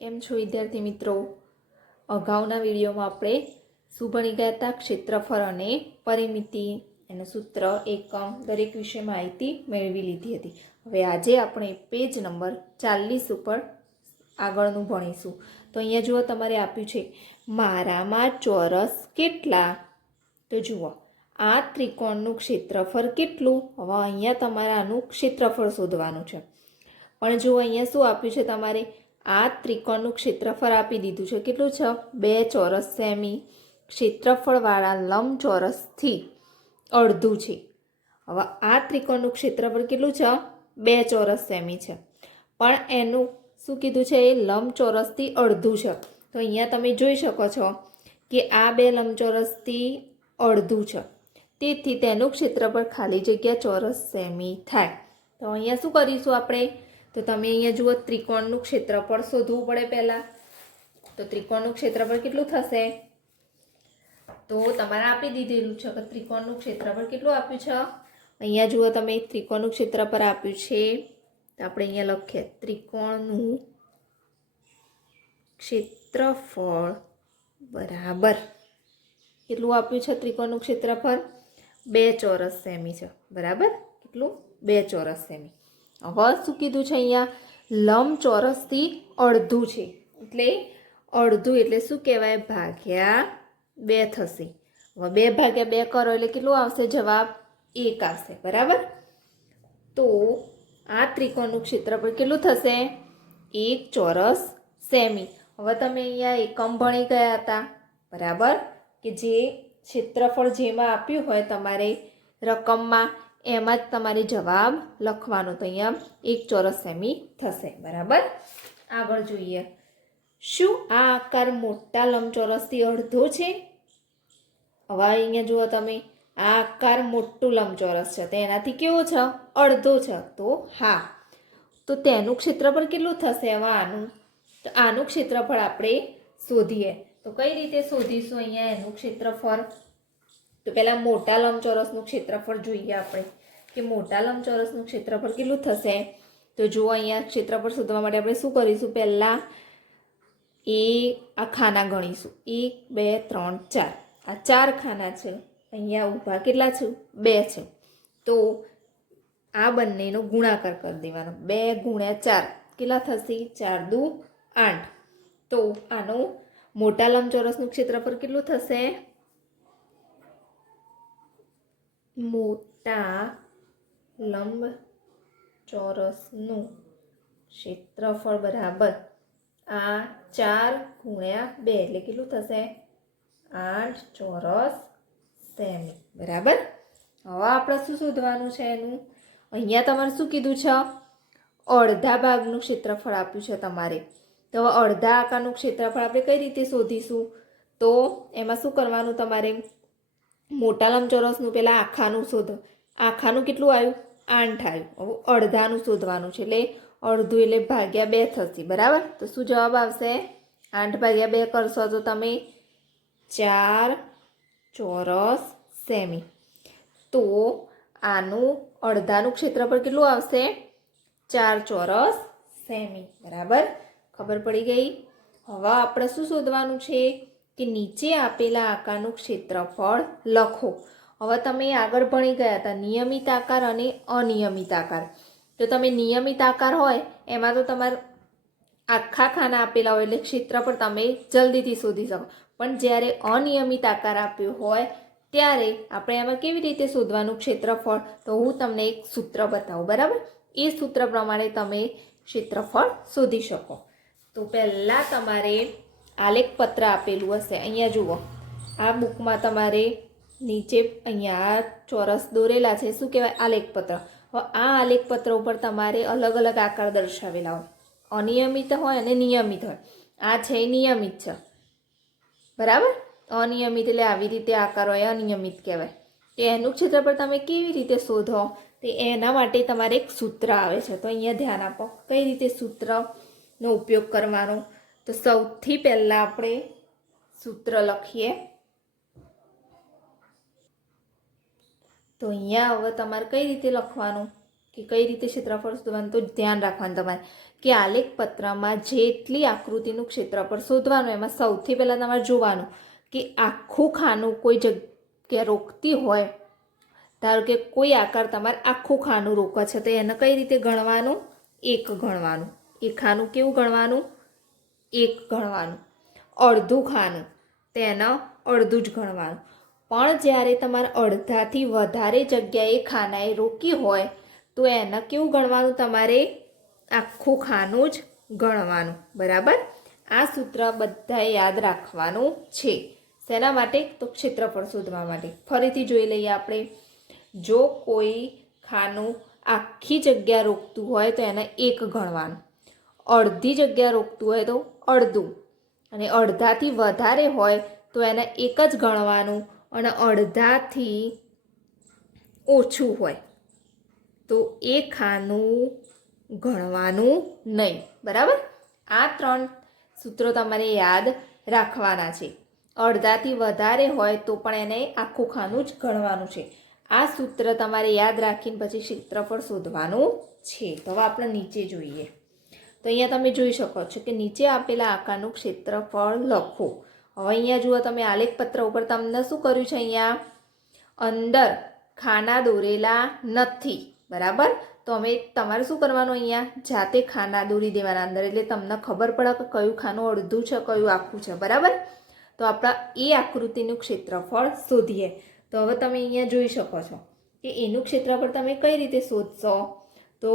કેમ છો વિદ્યાર્થી મિત્રો? અગાઉના વિડીયોમાં આપણે શું ભણી ગયા હતા? ક્ષેત્રફળ અને પરિમિતિ, એનું સૂત્ર, એકમ દરેક વિશે માહિતી મેળવી લીધી હતી. હવે આજે આપણે પેજ નંબર 40 ઉપર આગળનું ભણીશું. તો અહીંયા જુઓ, તમારે આપ્યું છે મારામાં ચોરસ કેટલા? તો જુઓ, આ ત્રિકોણનું ક્ષેત્રફળ કેટલું? હવે અહીંયા તમારે આનું ક્ષેત્રફળ શોધવાનું છે. પણ જુઓ, અહીંયા શું આપ્યું છે તમારે? આ ત્રિકોણનું ક્ષેત્રફળ આપી દીધું છે. કેટલું છે? 2 ચોરસ સેમી. ક્ષેત્રફળવાળા લંબચોરસથી અડધું છે. હવે આ ત્રિકોણનું ક્ષેત્રફળ કેટલું છે? 2 ચોરસ સેમી છે. પણ એનું શું કીધું છે? એ લંબચોરસથી અડધું છે. તો અહીંયા તમે જોઈ શકો છો કે આ 2 લંબચોરસથી અડધું છે. તેથી તેનું ક્ષેત્રફળ ખાલી જગ્યા ચોરસ સેમી થાય. તો અહીંયા શું કરીશું આપણે? તો તમે અહીંયા જુઓ, ત્રિકોણનું ક્ષેત્રફળ શોધવું પડે પહેલાં. તો ત્રિકોણનું ક્ષેત્રફળ કેટલું થશે? તો તમારે આપી દીધેલું છે કે ત્રિકોણનું ક્ષેત્રફળ કેટલું આપ્યું છે. અહીંયા જુઓ, તમે ત્રિકોણનું ક્ષેત્રફળ આપ્યું છે. તો આપણે અહીંયા લખીએ ત્રિકોણનું ક્ષેત્રફળ બરાબર કેટલું આપ્યું છે? ત્રિકોણનું ક્ષેત્રફળ 2 ચોરસ સેમી છે. બરાબર? કેટલું? 2 ચોરસ સેમી. હવે શું કીધું છે અહીંયા? લંબચોરસથી અડધું છે. એટલે અડધું એટલે શું કહેવાય? ભાગ્યા 2 થશે. હવે 2 ભાગ્યા 2 કરો એટલે કેટલું આવશે? જવાબ 1 આવશે. બરાબર? તો આ ત્રિકોણનું ક્ષેત્રફળ કેટલું થશે? 1 ચોરસ સેમી. હવે તમે અહીંયા એકમ ભણી ગયા હતા. બરાબર? કે જે ક્ષેત્રફળ જેમાં આપ્યું હોય તમારે રકમમાં, એમાં જ તમારે જવાબ લખવાનો. તો અહીંયા 1 ચોરસ સેમી થશે. બરાબર? આગળ જોઈએ, શું આ આકાર મોટા લંબચોરસથી અડધો છે? હવે અહીંયા જુઓ તમે, આ આકાર મોટું લંબચોરસ છે, તો એનાથી કેવો છે? અડધો છે. તો હા, તો તેનું ક્ષેત્રફળ કેટલું થશે? હવે આનું, તો આનું ક્ષેત્રફળ આપણે શોધીએ. તો કઈ રીતે શોધીશું અહીંયા એનું ક્ષેત્રફળ? તો પહેલાં મોટા લંબચોરસનું ક્ષેત્રફળ જોઈએ આપણે, કે મોટા લંબચોરસનું ક્ષેત્રફળ કેટલું થશે. તો જુઓ, અહીંયા ક્ષેત્રફળ શોધવા માટે આપણે શું કરીશું? પહેલાં આ ખાના ગણીશું. 1 2 3 4. આ 4 ખાના છે. અહીંયા ઊભા કેટલા છે? 2 છે. તો આ બંનેનો ગુણાકાર કરી દેવાનો. 2 ગુણ્યા 4 કેટલા થશે? 4 દુ 8. તો આનું મોટા લંબચોરસનું ક્ષેત્રફળ કેટલું થશે? મોટા લંબચોરસનું ક્ષેત્રફળ બરાબર આ 4 ગુણ્યા 2 એટલે કેટલું થશે? 8 ચોરસ સેમી. બરાબર? હવે આપણે શું શોધવાનું છે એનું? અહીંયા તમારે શું કીધું છે? અડધા ભાગનું ક્ષેત્રફળ આપ્યું છે તમારે. તો હવે અડધા આકારનું ક્ષેત્રફળ આપણે કઈ રીતે શોધીશું? તો એમાં શું કરવાનું તમારે? મોટા લંબચોરસનું પહેલાં આખાનું શોધો. આખાનું કેટલું આવ્યું? 8 આવ્યું. હવે અડધાનું શોધવાનું છે, એટલે અડધું એટલે ભાગ્યા 2 થશે. બરાબર? તો શું જવાબ આવશે? 8 ભાગ્યા 2 કરશો તો તમે 4 ચોરસ સેમી. તો આનું અડધાનું ક્ષેત્રફળ કેટલું આવશે? 4 ચોરસ સેમી. બરાબર? ખબર પડી ગઈ? હવે આપણે શું શોધવાનું છે? કે નીચે આપેલા આકારનું ક્ષેત્રફળ લખો. હવે તમે આગળ ભણી ગયા હતા નિયમિત આકાર અને અનિયમિત આકાર. તો તમે નિયમિત આકાર હોય એમાં તો તમારે આખા ખાના આપેલા હોય એટલે ક્ષેત્રફળ તમે જલ્દીથી શોધી શકો. પણ જ્યારે અનિયમિત આકાર આપ્યો હોય ત્યારે આપણે એમાં કેવી રીતે શોધવાનું ક્ષેત્રફળ? તો હું તમને એક સૂત્ર બતાવું. બરાબર? એ સૂત્ર પ્રમાણે તમે ક્ષેત્રફળ શોધી શકો. તો પહેલાં તમારે આલેખપત્ર આપેલું હશે. અહીંયા જુઓ, આ બુકમાં તમારે નીચે અહીંયા આ ચોરસ દોરેલા છે. શું કહેવાય? આલેખપત્ર. હવે આ આલેખપત્ર ઉપર તમારે અલગ અલગ આકાર દર્શાવેલા હોય. અનિયમિત હોય અને નિયમિત હોય. આ છે એ નિયમિત છે. બરાબર? અનિયમિત એટલે આવી રીતે આકાર હોય, અનિયમિત કહેવાય. તો એનું ક્ષેત્રફળ તમે કેવી રીતે શોધો? તો એના માટે તમારે એક સૂત્ર આવે છે. તો અહીંયા ધ્યાન આપો, કઈ રીતે સૂત્રનો ઉપયોગ કરવાનો? તો સૌથી પહેલાં આપણે સૂત્ર લખીએ. તો અહીંયા હવે તમારે કઈ રીતે લખવાનું? કે કઈ રીતે ક્ષેત્રફળ શોધવાનું. તો ધ્યાન રાખવાનું તમારે કે આલેખ પત્રમાં જેટલી આકૃતિનું ક્ષેત્રફળ શોધવાનું એમાં સૌથી પહેલાં તમારે જોવાનું કે આખું ખાનું કોઈ જગ્યા રોકતી હોય, ધારો કે કોઈ આકાર તમારે આખું ખાનું રોકે છે તો એને કઈ રીતે ગણવાનું? એક ગણવાનું. એ ખાનું કેવું ગણવાનું? એક ગણવાનું. અડધું ખાનું તેને અડધું જ ગણવાનું. પણ જ્યારે તમારે અડધાથી વધારે જગ્યાએ ખાનાએ રોકી હોય તો એને કેવું ગણવાનું? તમારે આખું ખાનું જ ગણવાનું. બરાબર? આ સૂત્ર બધાએ યાદ રાખવાનું છે. શેના માટે? તો ક્ષેત્રફળ શોધવા માટે. ફરીથી જોઈ લઈએ આપણે. જો કોઈ ખાનું આખી જગ્યા રોકતું હોય તો એને એક ગણવાનું. અડધી જગ્યા રોકતું હોય તો અડધું. અને અડધાથી વધારે હોય તો એને એક જ ગણવાનું. અને અડધાથી ઓછું હોય તો એ ખાનું ગણવાનું નહીં. બરાબર? આ 3 સૂત્રો તમારે યાદ રાખવાના છે. અડધાથી વધારે હોય તો પણ એને આખું ખાનું જ ગણવાનું છે. આ સૂત્ર તમારે યાદ રાખીને પછી ક્ષેત્રફળ શોધવાનું છે. તો હવે આપણે નીચે જોઈએ. તો અહીંયા તમે જોઈ શકો છો કે નીચે આપેલા આકારનું ક્ષેત્રફળ લખો. હવે અહીંયા જુઓ તમે આલેખપત્ર ઉપર તમને શું કર્યું છે? અહીંયા અંદર ખાના દોરેલા નથી. બરાબર? તો અમે તમારે શું કરવાનું? અહીંયા જાતે ખાના દોરી દેવાના અંદર, એટલે તમને ખબર પડે કે કયું ખાનું અડધું છે, કયું આખું છે. બરાબર? તો આપણા એ આકૃતિનું ક્ષેત્રફળ શોધીએ. તો હવે તમે અહીંયા જોઈ શકો છો કે એનું ક્ષેત્રફળ તમે કઈ રીતે શોધશો? તો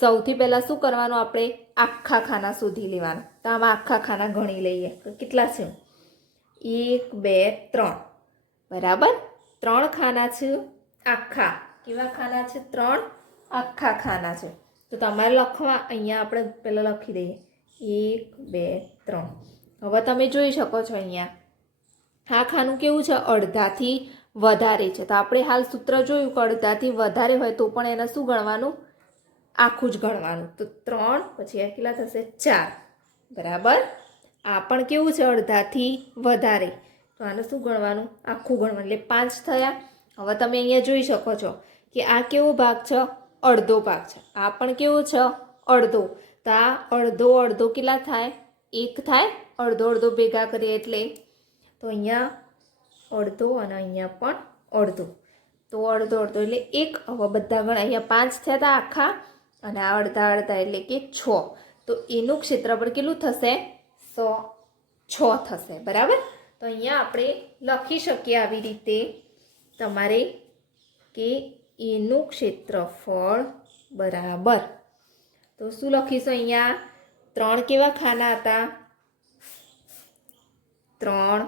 સૌથી પહેલાં શું કરવાનું? આપણે આખા ખાના શોધી લેવાના. તો આમાં આખા ખાના ગણી લઈએ. કેટલા છે? 1 2 3. બરાબર? 3 ખાના છે આખા. કેવા ખાના છે? 3 આખા ખાના છે. તો તમારે લખવા, અહીંયા આપણે પહેલાં લખી દઈએ 1 2 3. હવે તમે જોઈ શકો છો અહીંયા આ ખાનું કેવું છે? અડધાથી વધારે છે. તો આપણે હાલ સૂત્ર જોયું કે અડધાથી વધારે હોય તો પણ એને શું ગણવાનું? આખું જ ગણવાનું. તો 3 પછી આ કેટલા થશે? 4. બરાબર? આ પણ કેવું છે? અડધાથી વધારે. તો આને શું ગણવાનું? આખું ગણવાનું. એટલે 5 થયા. હવે તમે અહીંયા જોઈ શકો છો કે આ કેવો ભાગ છે? અડધો ભાગ છે. આ પણ કેવો છે? અડધો. તો આ અડધો અડધો કેટલા થાય? 1 થાય. અડધો અડધો ભેગા કરીએ એટલે તો અહીંયા અડધો અને અહીંયા પણ અડધો. તો અડધો અડધો એટલે 1. હવે બધા ગણ, અહીંયા 5 થયા હતા આખા અને આ અડધા અડધા એટલે કે 6. તો એનું ક્ષેત્રફળ કેટલું થશે? 6 થશે. બરાબર? તો અહીંયા આપણે લખી શકીએ આવી રીતે તમારે કે એનું ક્ષેત્રફળ બરાબર. તો શું લખીશું અહીંયા? 3 કેવા ખાના હતા? 3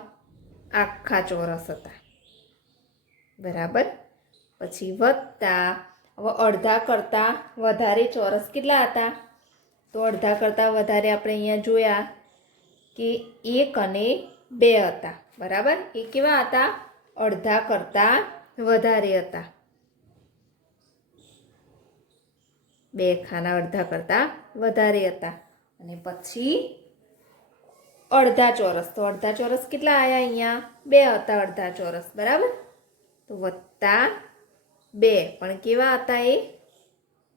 આખા ચોરસ હતા. બરાબર? પછી વત્તા, હવે અડધા કરતાં વધારે ચોરસ કેટલા હતા? તો અડધા કરતાં વધારે આપણે અહીંયા જોયા કે 1 અને 2 હતા. બરાબર? એ કેવા હતા? અડધા કરતાં વધારે હતા. 2 ખાના અડધા કરતાં વધારે હતા. અને પછી અડધા ચોરસ. તો અડધા ચોરસ કેટલા આવ્યા? અહીંયા 2 હતા અડધા ચોરસ. બરાબર? તો વત્તા 2 પણ કેવા હતા? એ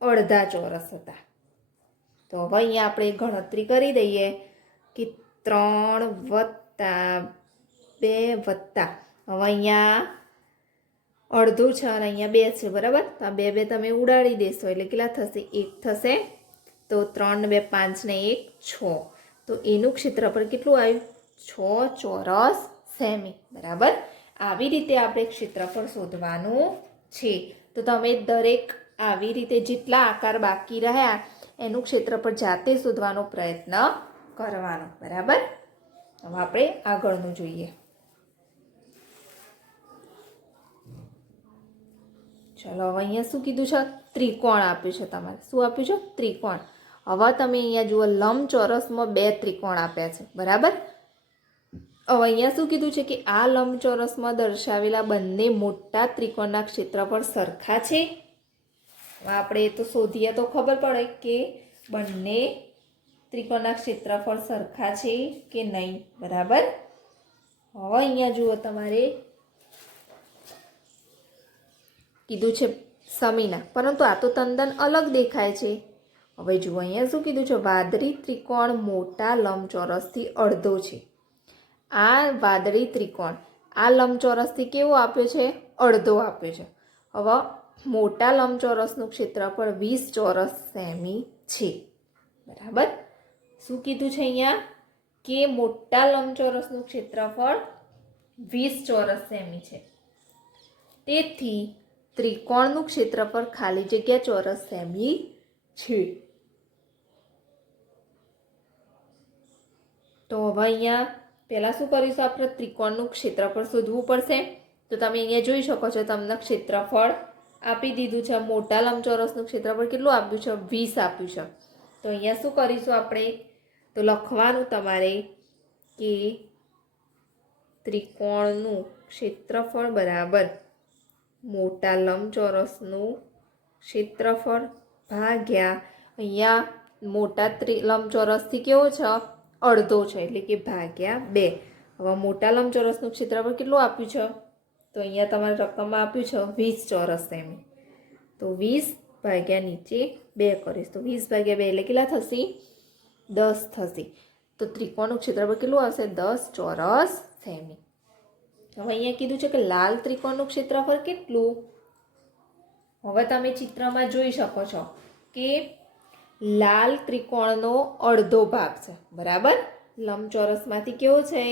અડધા ચોરસ હતા. તો હવે અહીંયા આપણે ગણતરી કરી દઈએ કે 3 વત્તા 2 વત્તા, હવે અહીંયા અડધું છે અને અહીંયા 2 છે. બરાબર? તો આ 2 2 તમે ઉડાડી દેશો એટલે કેટલા થશે? 1 થશે. તો 3 2 5 ને 1 6. તો એનું ક્ષેત્રફળ કેટલું આવ્યું? 6 ચોરસ સેમી. બરાબર? આવી રીતે આપણે ક્ષેત્રફળ શોધવાનું છે. તો તમે દરેક આવી રીતે જેટલા આકાર બાકી રહ્યા એનું ક્ષેત્રફળ જાતે શોધવાનો પ્રયત્ન કરવાનો. બરાબર? હવે આપણે આગળનું જોઈએ. ચલો હવે અહીંયા શું કીધું છે? ત્રિકોણ આપ્યું છે તમારે. શું આપ્યું છે? ત્રિકોણ. હવે તમે અહીંયા જુઓ લંબચોરસમાં 2 ત્રિકોણ આપ્યા છે. બરાબર? હવે અહીંયા શું કીધું છે કે આ લંબચોરસમાં દર્શાવેલા બંને મોટા ત્રિકોણના ક્ષેત્રફળ સરખા છે. આપણે તો શોધીએ તો ખબર પડે કે બંને ત્રિકોણના ક્ષેત્રફળ સરખા છે કે નહીં. બરાબર? હવે અહીંયા જુઓ તમારે કીધું છે સમીના, પરંતુ આ તો તદ્દન અલગ દેખાય છે. હવે જુઓ અહીંયા શું કીધું છે, વાદળી ત્રિકોણ મોટા લંબચોરસથી અડધો છે. આ વાદળી ત્રિકોણ આ લંબચોરસથી કેવો આપ્યો છે, અડધો આપ્યો છે. હવે મોટા લંબચોરસનું ક્ષેત્રફળ 20 ચોરસ સેમી છે. બરાબર. શું કીધું છે અહીંયા કે મોટા લંબચોરસનું ક્ષેત્રફળ 20 ચોરસ સેમી છે. તેથી ત્રિકોણનું ક્ષેત્રફળ ખાલી જગ્યા ચોરસ સેમી છે. તો હવે અહીંયા પહેલાં શું કરીશું, આપણે ત્રિકોણનું ક્ષેત્રફળ શોધવું પડશે. તો તમે અહીંયા જોઈ શકો છો, તમને ક્ષેત્રફળ આપી દીધું છે. મોટા લંબચોરસનું ક્ષેત્રફળ કેટલું આપ્યું છે, 20 આપ્યું છે. તો અહીંયા શું કરીશું આપણે, તો લખવાનું તમારે કે ત્રિકોણનું ક્ષેત્રફળ બરાબર મોટા લંબચોરસનું ક્ષેત્રફળ ભાગ્યા અહીંયા મોટા લંબચોરસથી કેવો છે, અડધો છે, એટલે કે ભાગ્યા 2. હવે મોટા લંબચોરસનું ક્ષેત્રફળ કેટલું આપ્યું છે, તો અહીંયા તમારે રકમમાં આપ્યું છે 20 ચોરસ સેમી. તો 20 ભાગ્યા નીચે 2 કરીશ, તો 20 ભાગ્યા 2 એટલે કેટલા થશે, 10 થશે. તો ત્રિકોણનું ક્ષેત્રફળ કેટલું આવશે, 10 ચોરસ સેમી. હવે અહીંયા કીધું છે કે લાલ ત્રિકોણનું ક્ષેત્રફળ કેટલું. હવે તમે ચિત્રમાં જોઈ શકો છો કે લાલ ત્રિકોણનો અડધો ભાગ છે. બરાબર, લંબચોરસમાંથી કેવો છે,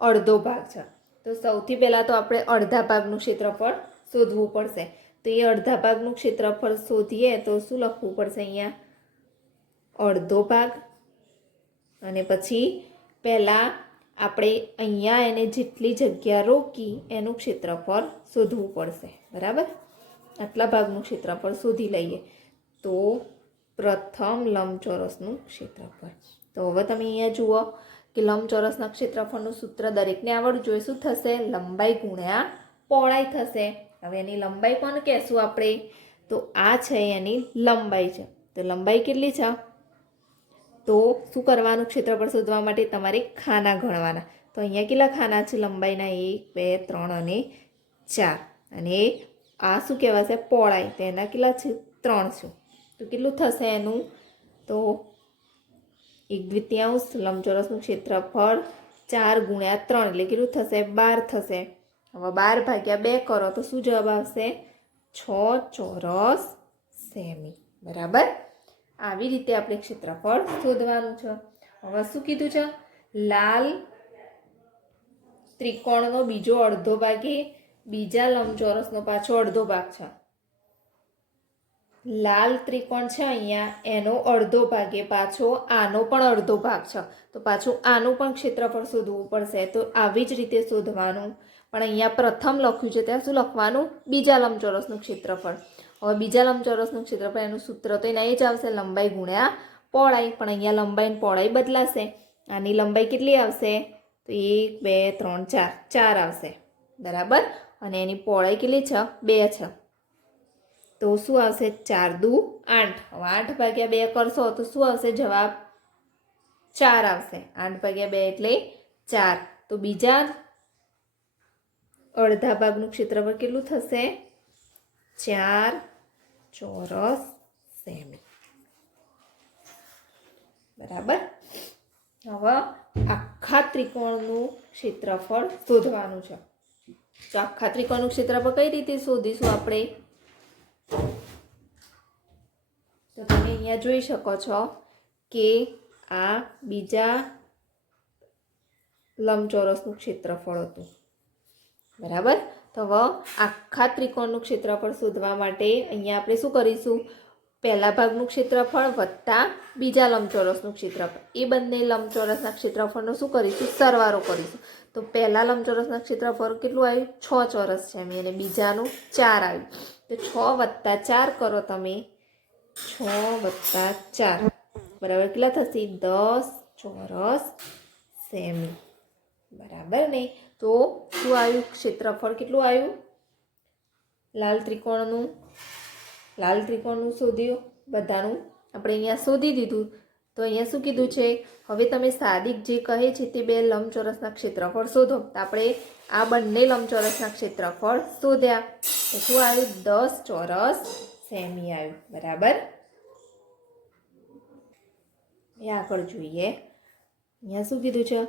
અડધો ભાગ છે. તો સૌથી પહેલાં તો આપણે અડધા ભાગનું ક્ષેત્રફળ શોધવું પડશે. તો એ અડધા ભાગનું ક્ષેત્રફળ શોધીએ તો શું લખવું પડશે, અહીંયા અડધો ભાગ, અને પછી પહેલાં આપણે અહીંયા એને જેટલી જગ્યા રોકી એનું ક્ષેત્રફળ શોધવું પડશે. બરાબર, આટલા ભાગનું ક્ષેત્રફળ શોધી લઈએ. તો પ્રથમ લંબચોરસનું ક્ષેત્રફળ. તો હવે તમે અહીંયા જુઓ કે લંબચોરસના ક્ષેત્રફળનું સૂત્ર દરેકને આવડવું જોઈએ. શું થશે, લંબાઈ ગુણ્યા પહોળાઈ થશે. હવે એની લંબાઈ પણ કહેશું આપણે, તો આ છે એની લંબાઈ છે. તો લંબાઈ કેટલી છે, તો શું કરવાનું, ક્ષેત્રફળ શોધવા માટે તમારે ખાના ગણવાના. તો અહીંયા કેટલા ખાના છે લંબાઈના, 1 2 3 અને 4. અને આ શું કહેવાશે, પહોળાઈ, તો એના કેટલા છે, 3 છે. તો કેટલું થશે એનું, તો 1/2 લંબચોરસનું ક્ષેત્રફળ 4 ગુણ્યા 3 એટલે કેટલું થશે, 12 થશે. હવે 12 ભાગ્યા 2 કરો તો શું જવાબ આવશે, 6 ચોરસ સેમી. બરાબર, આવી રીતે આપણે ક્ષેત્રફળ શોધવાનું છે. હવે શું કીધું છે, લાલ ત્રિકોણનો બીજો અડધો ભાગ એ બીજા લંબચોરસનો પાછો અડધો ભાગ છે. લાલ ત્રિકોણ છે અહીંયા, એનો અડધો ભાગ એ પાછો આનો પણ અડધો ભાગ છે. તો પાછું આનું પણ ક્ષેત્રફળ શોધવું પડશે. તો આવી જ રીતે શોધવાનું. પણ અહીંયા પ્રથમ લખ્યું છે ત્યાં શું લખવાનું, બીજા લંબચોરસનું ક્ષેત્રફળ. હવે બીજા લંબચોરસનું ક્ષેત્રફળ એનું સૂત્ર તો એના જ આવશે, લંબાઈ ગુણ્યા પહોળાઈ. પણ અહીંયા લંબાઈ અને પહોળાઈ બદલાશે. આની લંબાઈ કેટલી આવશે, તો 1 2 3 4 4 આવશે. બરાબર, અને એની પહોળાઈ કેટલી છે, 2 છે. તો શું આવશે, 4 દુ 8. હવે 8 ભાગ્યા 2 કરશો તો શું આવશે જવાબ, 4 આવશે. 8 ભાગ્યા 2 એટલે 4. તો બીજા અડધા ભાગનું ક્ષેત્રફળ કેટલું થશે, 4 ચોરસ સેમી. બરાબર. હવે આખા ત્રિકોણનું ક્ષેત્રફળ શોધવાનું છે. તો આખા ત્રિકોણનું ક્ષેત્રફળ કઈ રીતે શોધીશું આપણે, તો તમે અહીંયા જોઈ શકો છો કે આ બીજા લંબચોરસનું ક્ષેત્રફળ હતું. બરાબર. તો હવે આખા ત્રિકોણનું ક્ષેત્રફળ શોધવા માટે અહીંયા આપણે શું કરીશું, પહેલા ભાગનું ક્ષેત્રફળ વત્તા બીજા લંબચોરસનું ક્ષેત્રફળ, એ બંને લંબચોરસના ક્ષેત્રફળનો શું કરીશું, સરવાળો કરીશું. તો પહેલા લંબચોરસના ક્ષેત્રફળ કેટલું આવ્યું, 6 ચોરસ સેમી, અને બીજાનું 4 આવ્યું. તો 6 વત્તા 4 કરો તમે, 6 વત્તા 4 બરાબર કેટલા થશે, 10 ચોરસ સેમી. બરાબર ને. તો શું આવ્યું, ક્ષેત્રફળ કેટલું આવ્યું, લાલ ત્રિકોણનું શોધ્યું, બધાનું આપણે અહીંયા શોધી દીધું. તો અહીંયા શું કીધું છે, હવે તમે સાદિક જે કહે છે તે બે લંબચોરસના ક્ષેત્રફળ શોધો. તો આપણે આ બંને લંબચોરસના ક્ષેત્રફળ શોધ્યા. તો શું આવ્યું? 10 ચોરસ સેમી આવ્યું. બરાબર. એ આગળ જોઈએ. અહીંયા શું કીધું છે?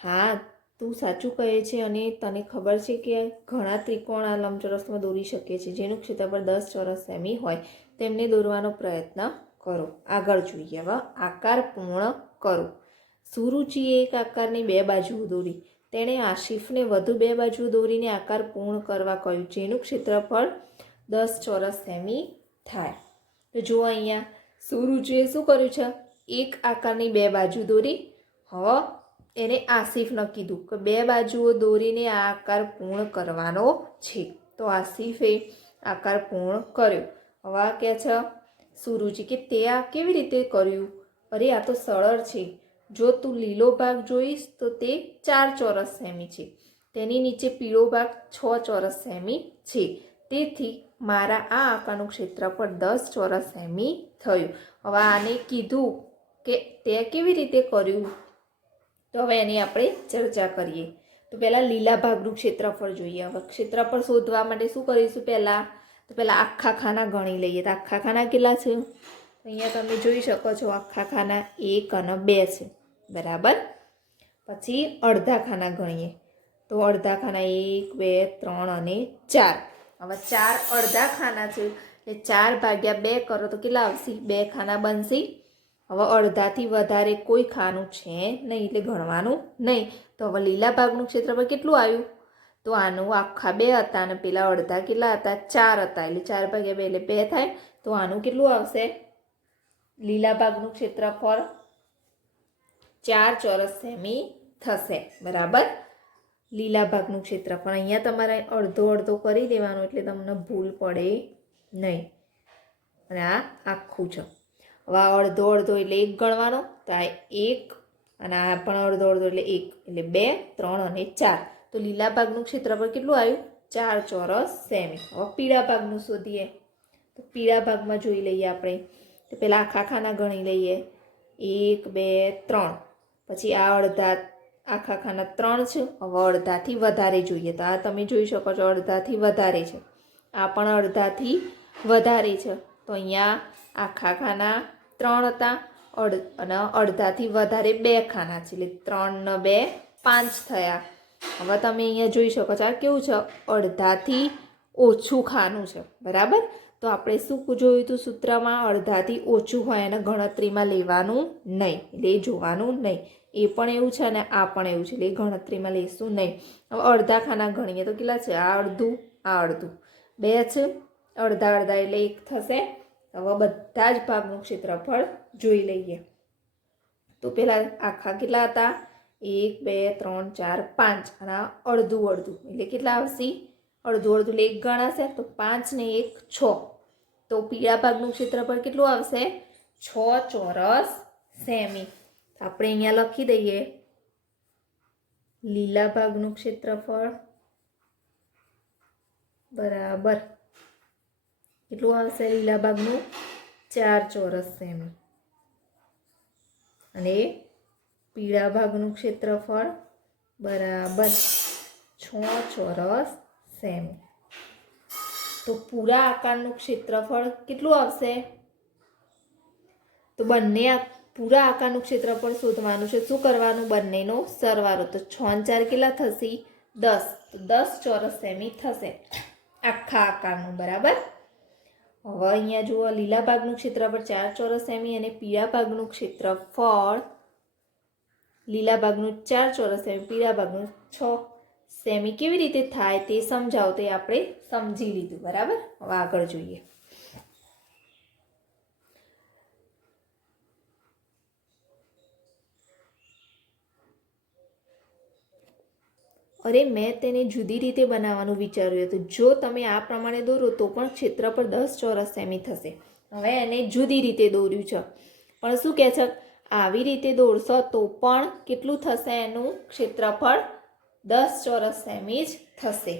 હા, તું સાચું કહે છે અને તને ખબર છે કે ઘણા ત્રિકોણ આ લંબચોરસમાં દોરી શકે છે જેનું ક્ષેત્રફળ 10 ચોરસ સેમી હોય તેમને દોરવાનો પ્રયત્ન કરો. આગળ જોઈએ. હવે આકાર પૂર્ણ કરો. સુરુચિએ એક આકારની 2 બાજુઓ દોરી. તેણે આશિફને વધુ 2 બાજુઓ દોરીને આકાર પૂર્ણ કરવા કહ્યું જેનું ક્ષેત્રફળ 10 ચોરસ સેમી થાય. તો જુઓ અહીંયા સુરુચિએ શું કર્યું છે? એક આકારની 2 બાજુ દોરી. હવે એને આસિફને કીધું કે 2 બાજુઓ દોરીને આ આકાર પૂર્ણ કરવાનો છે. તો આસિફે આકાર પૂર્ણ કર્યો. હવે આ કહે છે સુરુચિ કે તે આ કેવી રીતે કર્યું? અરે આ તો સરળ છે. જો તું લીલો ભાગ જોઈશ તો તે 4 ચોરસ સેમી છે. તેની નીચે પીળો ભાગ 6 ચોરસ સેમી છે. તેથી મારા આ આકારનું ક્ષેત્રફળ 10 ચોરસ સેમી થયું. હવે આને કીધું કે તે કેવી રીતે કર્યું? તો હવે એની આપણે ચર્ચા કરીએ. તો પહેલાં લીલા ભાગનું ક્ષેત્રફળ જોઈએ. હવે ક્ષેત્રફળ શોધવા માટે શું કરીશું? પહેલાં આખા ખાના ગણી લઈએ. તો આખા ખાના કેટલા છે? અહીંયા તમે જોઈ શકો છો આખા ખાના 1 અને 2 છે. બરાબર. પછી અડધા ખાના ગણીએ. તો અડધા ખાના 1, 2, 3 અને 4. હવે 4 અડધા ખાના છે એટલે 4 ભાગ્યા 2 કરો તો કેટલા આવશે? 2 ખાના બનશે. હવે અડધાથી વધારે કોઈ ખાનું છે નહીં એટલે ગણવાનું નહીં. તો હવે લીલા ભાગનું ક્ષેત્રફળ કેટલું આવ્યું? તો આનું આખા 2 હતા અને પેલા અડધા કેટલા હતા? 4 હતા. એટલે 4 ભાગ્યા 2 એટલે 2 થાય. તો આનું કેટલું આવશે? લીલા ભાગનું ક્ષેત્રફળ 4 ચોરસ સેમી થશે. બરાબર. લીલા ભાગનું ક્ષેત્રફળ અહીંયા તમારે અડધો અડધો કરી દેવાનું એટલે તમને ભૂલ પડે નહીં. અને આ આખું છે. હવે આ અડધો અડધો એટલે 1 ગણવાનો. તો આ 1 અને આ પણ અડધો અડધો એટલે 1 એટલે 2, 3 અને 4. તો લીલા ભાગનું ક્ષેત્રફળ કેટલું આવ્યું? 4 ચોરસ સેમી. હવે પીળા ભાગનું શોધીએ. તો પીળા ભાગમાં જોઈ લઈએ આપણે. તો પહેલાં આખા ખાના ગણી લઈએ. 1, 2, 3. પછી આ અડધા આખા ખાના 3 છે. હવે અડધાથી વધારે જોઈએ. તો આ તમે જોઈ શકો છો અડધાથી વધારે છે. આ પણ અડધાથી વધારે છે. તો અહીંયા આખા ખાના 3 હતા અને અડધાથી વધારે 2 ખાના છે. એટલે 3 ને 2 5 થયા. હવે તમે અહીંયા જોઈ શકો છો આ કેવું છે? અડધાથી ઓછું ખાનું છે. બરાબર. તો આપણે શું જોયું હતું સૂત્રમાં? અડધાથી ઓછું હોય એને ગણતરીમાં લેવાનું નહીં. એટલે એ જોવાનું નહીં. એ પણ એવું છે અને આ પણ એવું છે. એટલે એ ગણતરીમાં લઈશું નહીં. હવે અડધા ખાના ગણીએ તો કેટલા છે? આ અડધું, આ અડધું. 2 છે. અડધા અડધા એટલે 1 થશે. હવે બધા જ ભાગનું ક્ષેત્રફળ જોઈ લઈએ. તો પહેલાં આખા કેટલા હતા? 1, 2, 3, 4, 5. અને આ અડધું અડધું એટલે કેટલા આવશે? અડધું અડધું એટલે 1 ગણાશે. તો 5 ને 1 6. તો પીળા ભાગનું ક્ષેત્રફળ કેટલું આવશે? 6 ચોરસ સેમી. આપણે અહીંયા લખી દઈએ લીલા ભાગનું ક્ષેત્રફળ બરાબર કેટલું આવશે? લીલા ભાગનું 4 ચોરસ સેમી અને પીળા ભાગનું ક્ષેત્રફળ બરાબર 6 ચોરસ સેમી. તો પૂરા આકારનું ક્ષેત્રફળ કેટલું આવશે? તો બંને પૂરા આકારનું ક્ષેત્રફળ શોધવાનું છે. શું કરવાનું? બંનેનો સરવાળો. તો 6 અને 4 કેટલા થશે? 10. તો 10 ચોરસ સેમી થશે આખા આકારનું. બરાબર. હવે અહીંયા જુઓ લીલા ભાગનું ક્ષેત્રફળ 4 ચોરસ સેમી અને પીળા ભાગનું ક્ષેત્રફળ લીલા ભાગનું 4 ચોરસ સેમી, પીળા ભાગનું 6 સેમી કેવી રીતે થાય તે સમજાવો. તે આપણે સમજી લીધું. બરાબર. હવે આગળ જોઈએ. અરે મેં તેને જુદી રીતે બનાવવાનું વિચાર્યું હતું. જો તમે આ પ્રમાણે દોરો તો પણ ક્ષેત્રફળ 10 ચોરસ સેમી થશે. હવે એને જુદી રીતે દોર્યું છે પણ શું કહે છે? આવી રીતે દોરશો તો પણ કેટલું થશે? એનું ક્ષેત્રફળ 10 ચોરસ સેમી જ થશે.